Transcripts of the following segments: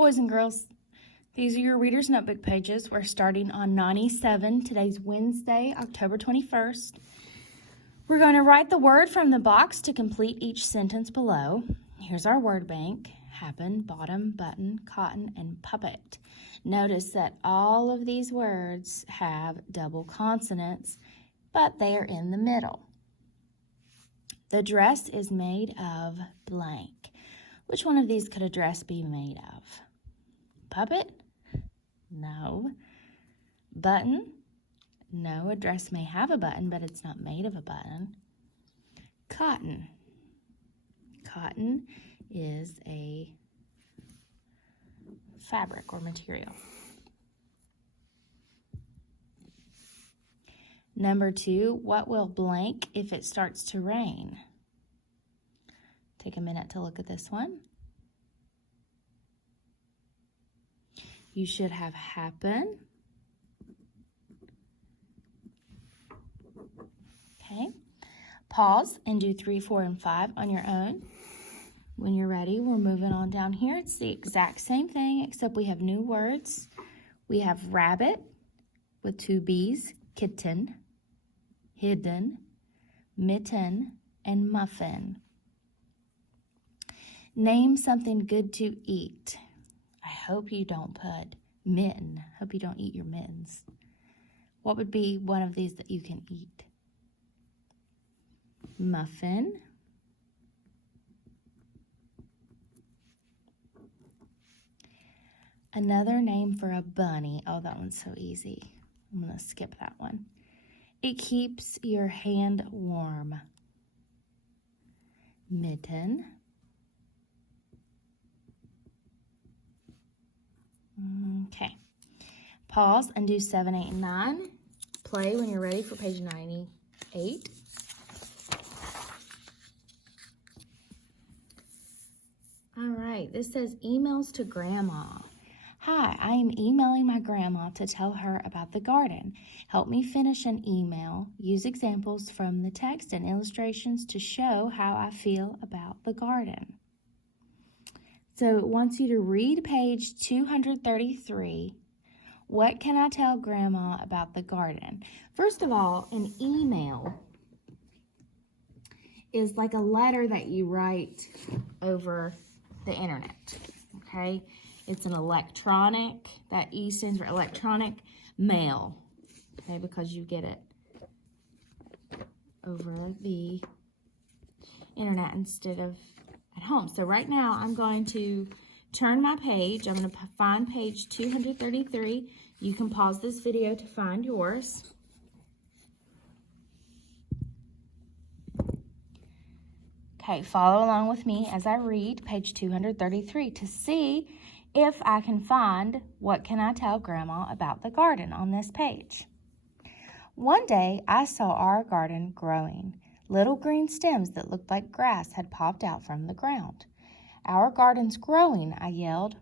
boys and girls. These are your Reader's Notebook pages. We're starting on 97. Today's Wednesday, October 21st. We're going to write the word from the box to complete each sentence below. Here's our word bank: happen, bottom, button, cotton, and puppet. Notice that all of these words have double consonants, but they are in the middle. The dress is made of blank. Which one of these could a dress be made of? Puppet? No. Button? No, a dress may have a button, but it's not made of a button. Cotton. Cotton is a fabric or material. Number 2, what will blank if it starts to rain? Take a minute to look at this one. You should have happen. Okay. Pause and do 3, 4, and 5 on your own. When you're ready, we're moving on down here. It's the exact same thing, except we have new words. We have rabbit with 2 B's, kitten, hidden, mitten, and muffin. Name something good to eat. I hope you don't put mitten. Hope you don't eat your mittens. What would be one of these that you can eat? Muffin. Another name for a bunny. Oh, that one's so easy. I'm going to skip that one. It keeps your hand warm. Mitten. Okay. Pause and do 7, 8, and 9. Play when you're ready for page 98. All right, this says emails to Grandma. Hi, I am emailing my grandma to tell her about the garden. Help me finish an email. Use examples from the text and illustrations to show how I feel about the garden. So it wants you to read page 233. What can I tell Grandma about the garden? First of all, an email is like a letter that you write over the internet, okay? It's an electronic, that E stands for electronic mail, okay, because you get it over the internet instead of at home. So right now I'm going to turn my page. I'm going to find page 233. You can pause this video to find yours. Okay, follow along with me as I read page 233 to see if I can find what can I tell Grandma about the garden on this page. One day I saw our garden growing. Little green stems that looked like grass had popped out from the ground. Our garden's growing, I yelled.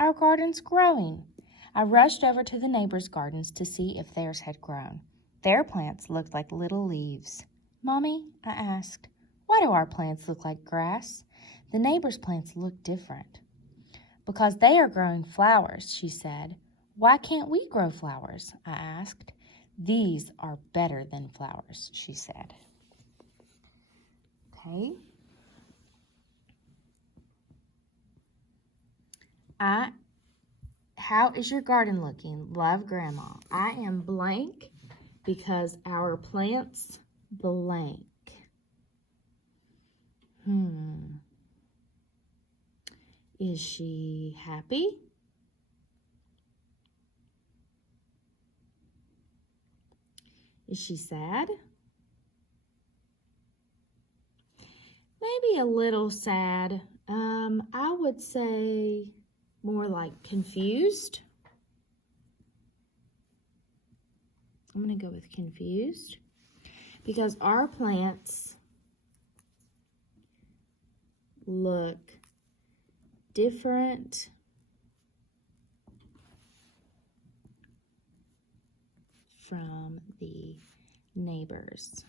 Our garden's growing. I rushed over to the neighbors' gardens to see if theirs had grown. Their plants looked like little leaves. Mommy, I asked, why do our plants look like grass? The neighbors' plants look different. Because they are growing flowers, she said. Why can't we grow flowers? I asked. These are better than flowers, she said. Okay. How is your garden looking? Love, Grandma. I am blank because our plants blank. Is she happy? Is she sad? Maybe a little sad. I would say more like confused. I'm going to go with confused because our plants look different from the neighbors'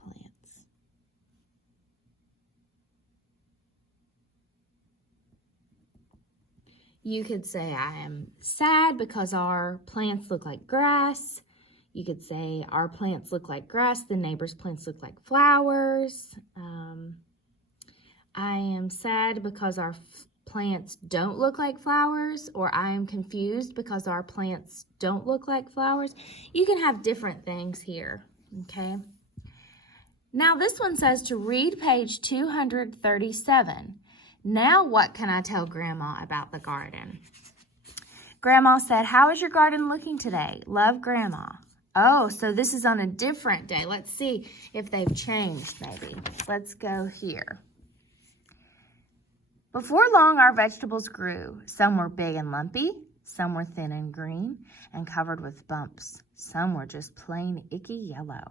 plants. You could say, I am sad because our plants look like grass. You could say, our plants look like grass, the neighbor's plants look like flowers. I am sad because our plants don't look like flowers, or I am confused because our plants don't look like flowers. You can have different things here, okay? Now this one says to read page 237. Now what can I tell Grandma about the garden? Grandma said, how is your garden looking today? Love, Grandma. Oh, so this is on a different day. Let's see if they've changed maybe. Let's go here. Before long, our vegetables grew. Some were big and lumpy, some were thin and green and covered with bumps. Some were just plain icky yellow.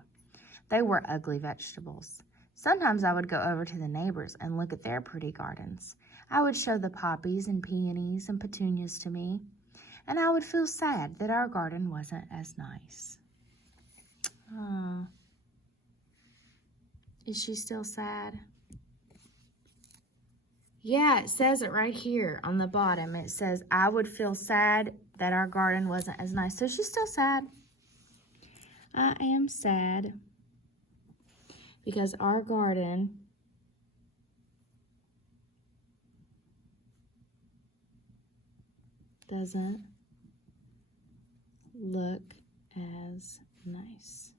They were ugly vegetables. Sometimes I would go over to the neighbors and look at their pretty gardens. I would show the poppies and peonies and petunias to me, and I would feel sad that our garden wasn't as nice. Is she still sad? Yeah, it says it right here on the bottom. It says, I would feel sad that our garden wasn't as nice. So she's still sad. I am sad because our garden doesn't look as nice.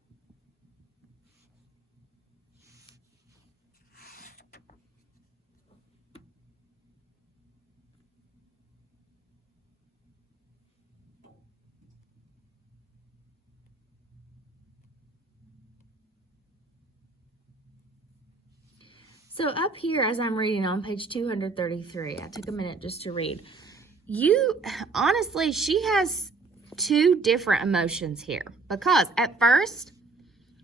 So up here, as I'm reading on page 233, I took a minute just to read. Honestly, she has two different emotions here. Because at first,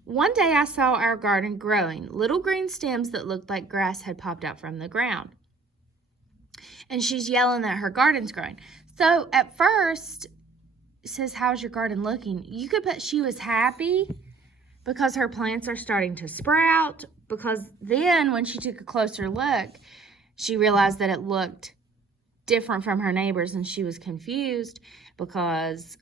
one day I saw our garden growing. Little green stems that looked like grass had popped out from the ground. And she's yelling that her garden's growing. So at first, it says, how's your garden looking? You could put she was happy because her plants are starting to sprout. Because then when she took a closer look, she realized that it looked different from her neighbors, and she was confused because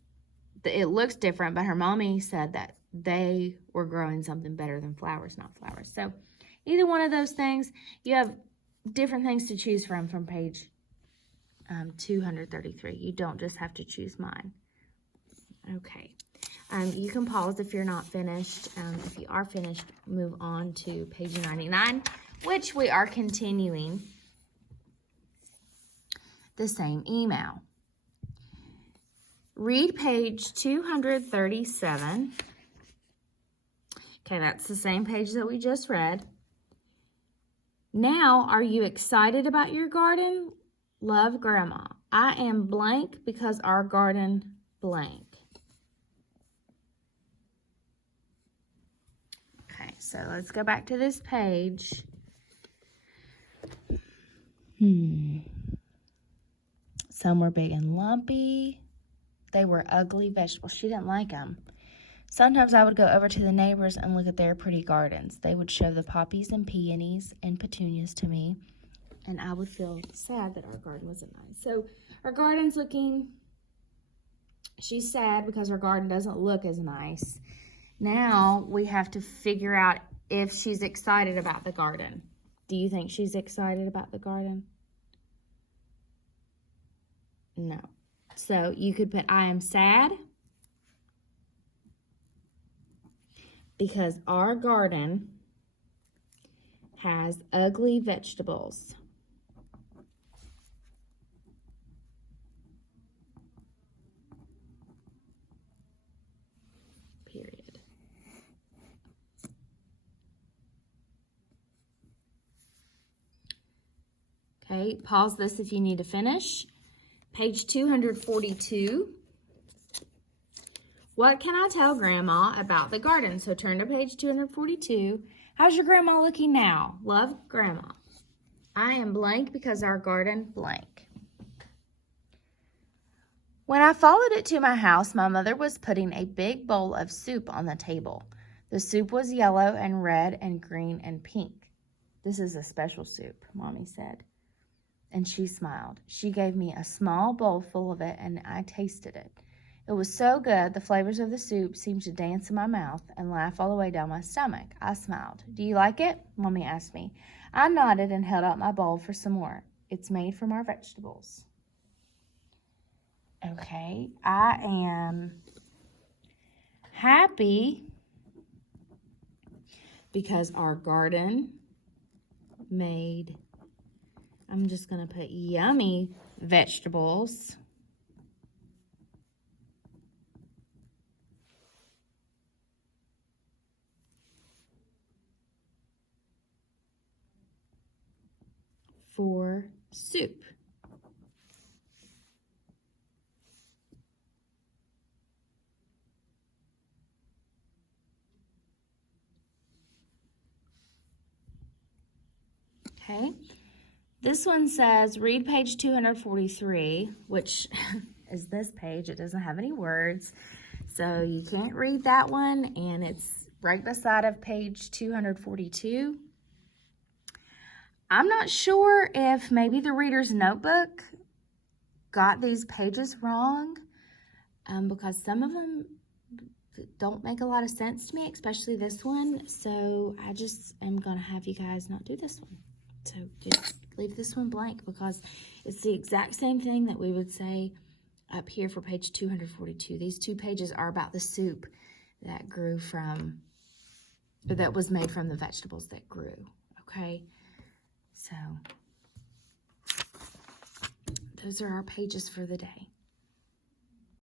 it looks different, but her mommy said that they were growing something better than flowers, not flowers. So either one of those things, you have different things to choose from page 233. You don't just have to choose mine. Okay. You can pause if you're not finished. If you are finished, move on to page 99, which we are continuing the same email. Read page 237. Okay, that's the same page that we just read. Now, are you excited about your garden? Love, Grandma. I am blank because our garden blank. Okay, so let's go back to this page. Some were big and lumpy. They were ugly vegetables. She didn't like them. Sometimes I would go over to the neighbors and look at their pretty gardens. They would show the poppies and peonies and petunias to me, and I would feel sad that our garden wasn't nice. So our garden's looking, she's sad because her garden doesn't look as nice. Now we have to figure out if she's excited about the garden. Do you think she's excited about the garden? No. So you could put, I am sad because our garden has ugly vegetables. Period. Okay, pause this if you need to finish. Page 242. What can I tell Grandma about the garden? So turn to page 242. How's your grandma looking now? Love, Grandma. I am blank because our garden blank. When I followed it to my house, my mother was putting a big bowl of soup on the table. The soup was yellow and red and green and pink. This is a special soup, Mommy said. and she smiled. She gave me a small bowl full of it, and I tasted it. It was so good, the flavors of the soup seemed to dance in my mouth and laugh all the way down my stomach. I smiled. Do you like it? Mommy asked me. I nodded and held out my bowl for some more. It's made from our vegetables. Okay, I am happy because our garden made, I'm just going to put yummy vegetables. For soup. Okay, this one says read page 243, which is this page. It doesn't have any words, so you can't read that one, and it's right beside of page 242. I'm not sure if maybe the reader's notebook got these pages wrong, because some of them don't make a lot of sense to me, especially this one. So I just am going to have you guys not do this one. So just leave this one blank, because it's the exact same thing that we would say up here for page 242. These two pages are about the soup that grew from, or that was made from the vegetables that grew, okay? So those are our pages for the day.